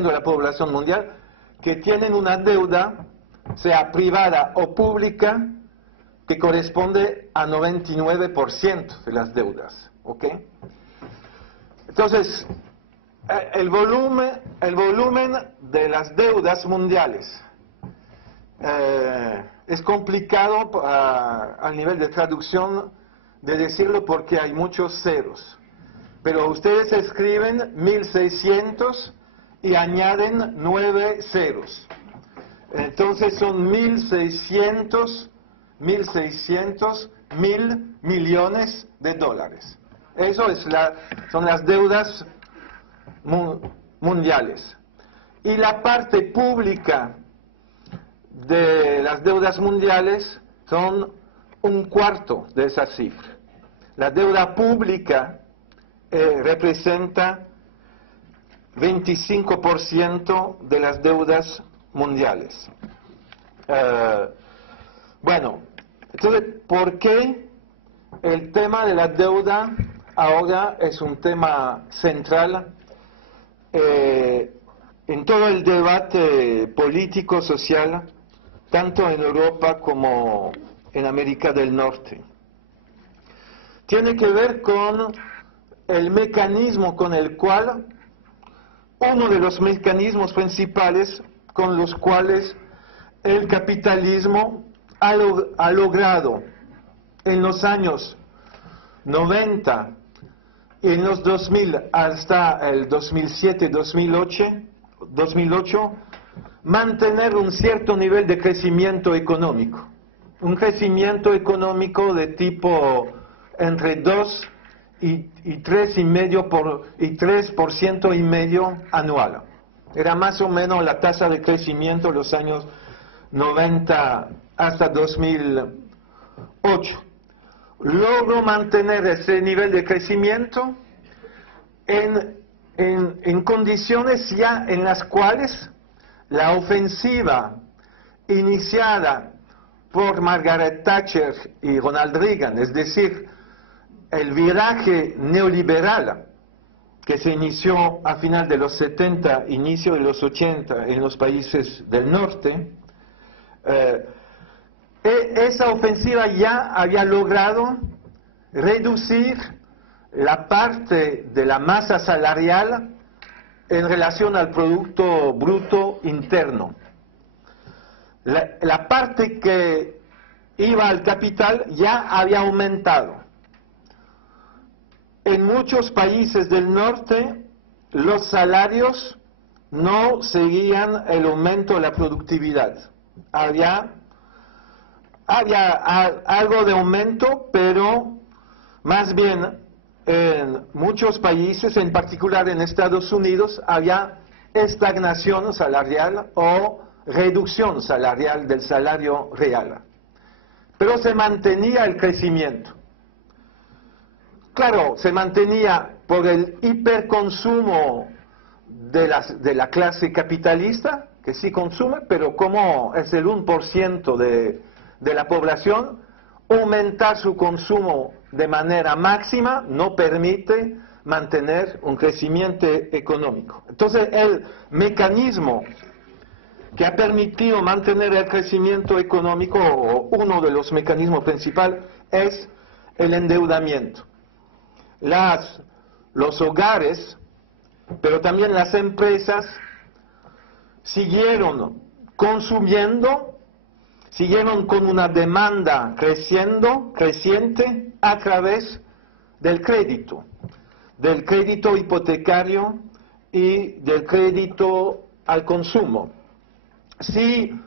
de la población mundial que tienen una deuda, sea privada o pública, que corresponde a 99% de las deudas, ¿ok? Entonces, el volumen de las deudas mundiales es complicado al nivel de traducción de decirlo porque hay muchos ceros. Pero ustedes escriben 1600 y añaden 9 ceros. Entonces son 1600 mil millones de dólares. Eso es son las deudas mundiales. Y la parte pública de las deudas mundiales son un cuarto de esa cifra. La deuda pública representa 25% de las deudas mundiales. Bueno, entonces, ¿por qué el tema de la deuda ahora es un tema central en todo el debate político, social, tanto en Europa como en América del Norte? Tiene que ver con el mecanismo con el cual, uno de los mecanismos principales con los cuales el capitalismo ha logrado en los años 90 y en los 2000 hasta el 2007-2008 mantener un cierto nivel de crecimiento económico. Un crecimiento económico de tipo entre 2 y 3% y medio anual. Era más o menos la tasa de crecimiento en los años 90 hasta 2008. Logró mantener ese nivel de crecimiento en condiciones ya en las cuales la ofensiva iniciada por Margaret Thatcher y Ronald Reagan, es decir, el viraje neoliberal que se inició a final de los 70, inicio de los 80 en los países del norte, esa ofensiva ya había logrado reducir la parte de la masa salarial en relación al Producto Bruto Interno. La parte que iba al capital ya había aumentado. En muchos países del norte, los salarios no seguían el aumento de la productividad. Había algo de aumento, pero más bien en muchos países, en particular en Estados Unidos, había estagnación salarial o reducción salarial del salario real. Pero se mantenía el crecimiento. Claro, se mantenía por el hiperconsumo de la clase capitalista, que sí consume, pero como es el 1% de la población, aumentar su consumo de manera máxima no permite mantener un crecimiento económico. Entonces, el mecanismo que ha permitido mantener el crecimiento económico, o uno de los mecanismos principales, es el endeudamiento. Los hogares, pero también las empresas, siguieron consumiendo, siguieron con una demanda creciente a través del crédito hipotecario y del crédito al consumo. Si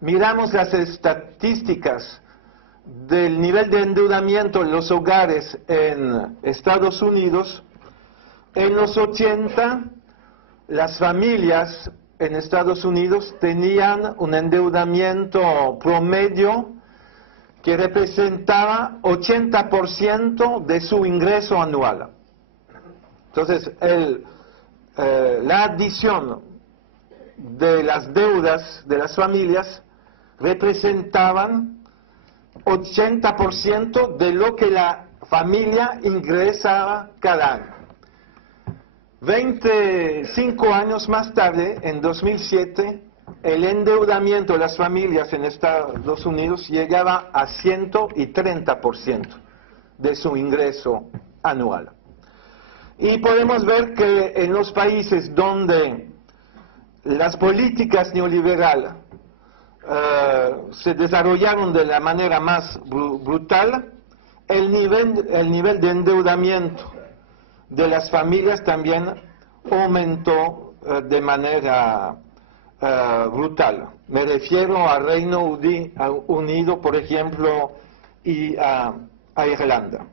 miramos las estadísticas del nivel de endeudamiento en los hogares en Estados Unidos, en los 80 las familias en Estados Unidos tenían un endeudamiento promedio que representaba 80% de su ingreso anual. Entonces, la adición de las deudas de las familias representaban 80% de lo que la familia ingresaba cada año. 25 años más tarde, en 2007, el endeudamiento de las familias en Estados Unidos llegaba a 130% de su ingreso anual. Y podemos ver que en los países donde las políticas neoliberales se desarrollaron de la manera más brutal, el nivel de endeudamiento de las familias también aumentó de manera brutal. Me refiero al Reino Unido, por ejemplo, y a Irlanda.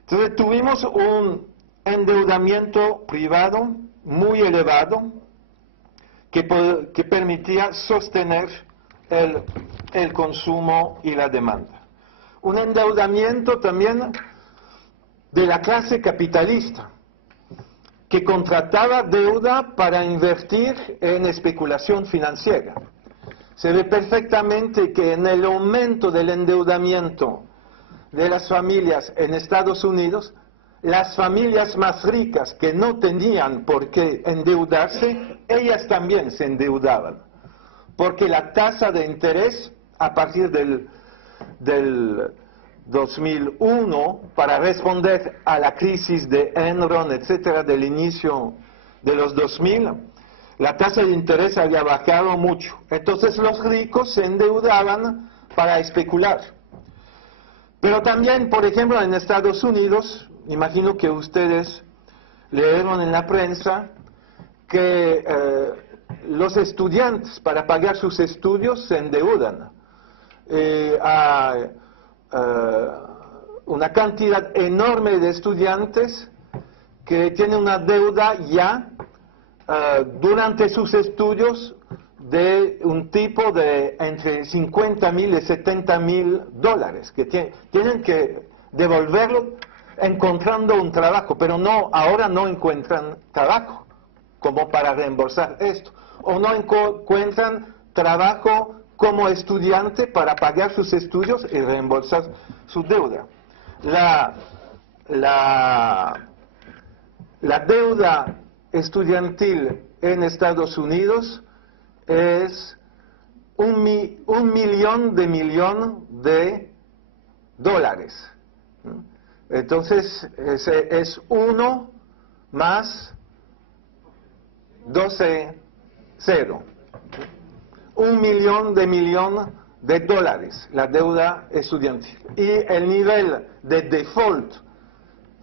Entonces tuvimos un endeudamiento privado muy elevado que permitía sostener el consumo y la demanda. Un endeudamiento también de la clase capitalista, que contrataba deuda para invertir en especulación financiera. Se ve perfectamente que en el aumento del endeudamiento de las familias en Estados Unidos, las familias más ricas que no tenían por qué endeudarse, ellas también se endeudaban, porque la tasa de interés a partir del 2001, para responder a la crisis de Enron, etcétera, del inicio de los 2000, la tasa de interés había bajado mucho. Entonces los ricos se endeudaban para especular. Pero también, por ejemplo, en Estados Unidos, imagino que ustedes leyeron en la prensa que los estudiantes para pagar sus estudios se endeudan. Una cantidad enorme de estudiantes que tienen una deuda ya durante sus estudios de un tipo de entre 50.000 y 70.000 dólares, que tienen que devolverlo encontrando un trabajo, pero ahora no encuentran trabajo como para reembolsar esto, o no encuentran trabajo como estudiante para pagar sus estudios y reembolsar su deuda. La deuda estudiantil en Estados Unidos es un millón de dólares. Entonces, es 1 más 12, 0. Un millón de dólares, la deuda estudiantil. Y el nivel de default,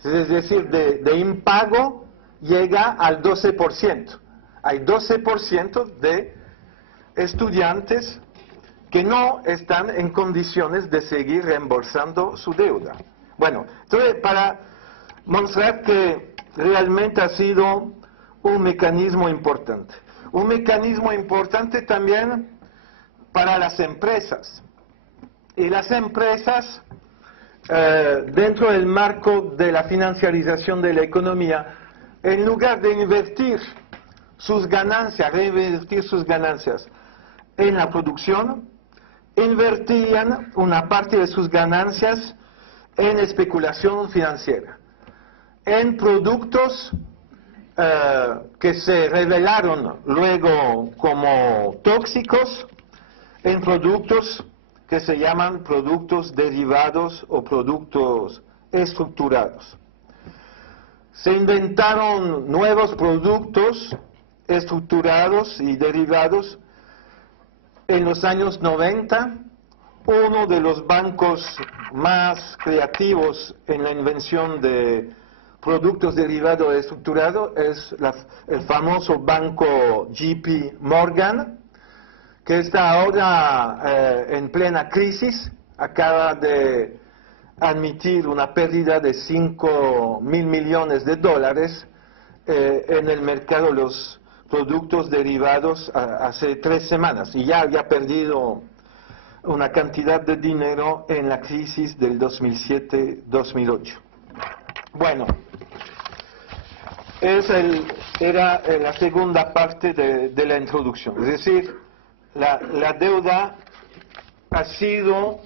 es decir, de impago, llega al 12%. Hay 12% de estudiantes que no están en condiciones de seguir reembolsando su deuda. Bueno, entonces para mostrar que realmente ha sido un mecanismo importante. Un mecanismo importante también para las empresas. Y las empresas, dentro del marco de la financiarización de la economía, en lugar de invertir sus ganancias, reinvertir sus ganancias en la producción, invertían una parte de sus ganancias en especulación financiera, en productos que se revelaron luego como tóxicos, en productos que se llaman productos derivados o productos estructurados. Se inventaron nuevos productos estructurados y derivados en los años 90. Uno de los bancos más creativos en la invención de productos derivados estructurados es el famoso banco JP Morgan, que está ahora en plena crisis. Acaba de admitir una pérdida de 5.000 millones de dólares en el mercado de los productos derivados hace 3 semanas, y ya había perdido una cantidad de dinero en la crisis del 2007-2008. Bueno, era la segunda parte de la introducción. Es decir, la deuda ha sido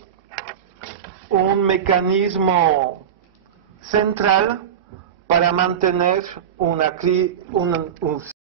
un mecanismo central para mantener un